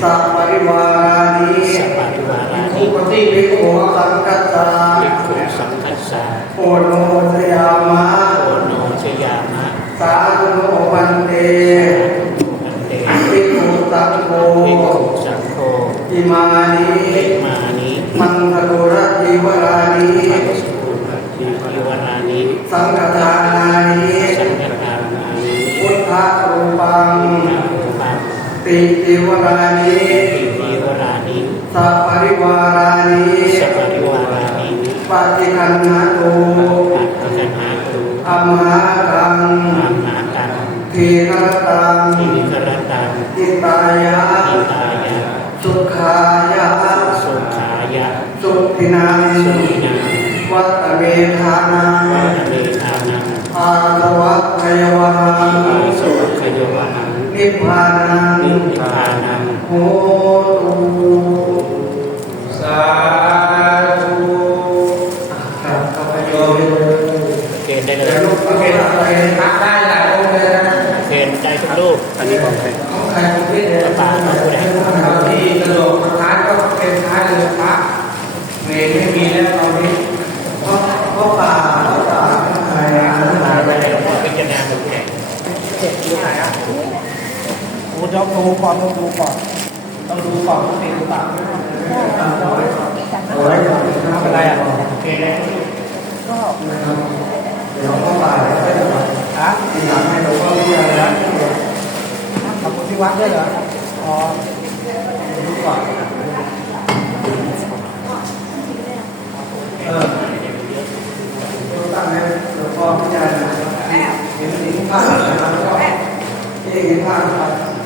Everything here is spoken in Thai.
สัพปริวารานิสัพพะริวารานิอุปติภิกขุสังกัสสะภิกขุสังคัสสะโอโนสยามะโอโนชยามะ สาธุโนวันเตพันเตภิกขุสังโฆภิกขุสังโฆอิมานิอิมานิมันสกุระจิวรานิปังสกุลจีวรานิ สังฆทานานิสังฆทานอานิพุทธรูปังรูปัง ติจิวรานิติจีวรานิสัพปริวารานิสัพพะริวารานิปฏิคันนาตุปัจจนาตุอัมหากังอามนาตังทีฆรตังทีวิกรตังอิตายะอิตายะสุขายะสุขายะสุขินังสุขินังวัตเมธานังวาเมธานังอาสวัคยวหั นิพพานังนิพพานังโหตุสาธุครับข้าพเจ้าเกณฑ์ได้เลแต่ยลูกก็เป็นอะไรพักได้หลายองค์เลยนะเกณฑ์ได้ทุกรูปอันนี้ของใครของใครของพี่เนี่ยป่าของผู้ใดที่กระโดดท้ายก็เป็นท้ายเลยพระเมย์ไม่มีแล้วตอนนี้เพราะเพราะป่าเพราะป่าใครอะ ป่าไปไหนพิจารณาดูผู้ใด กูจะ ดูก่อนต้องดูก่อนต้องดูก่อนต้องเป็นป่าโอ้ยทำอะไรอะเกณฑ์ได้ทุกรูปเดี๋ยวก็ป่าแล้วก็จะมาฮะอยากให้เราก็รู้อะไรนะทำบุญที่วัดด้วยเหรออ๋อดูก่อนเออตั้งให้หลวงพ่อพิจารณาเห็นสิ่งที่ผ่านแล้วก็ที่เห็นผ่านไป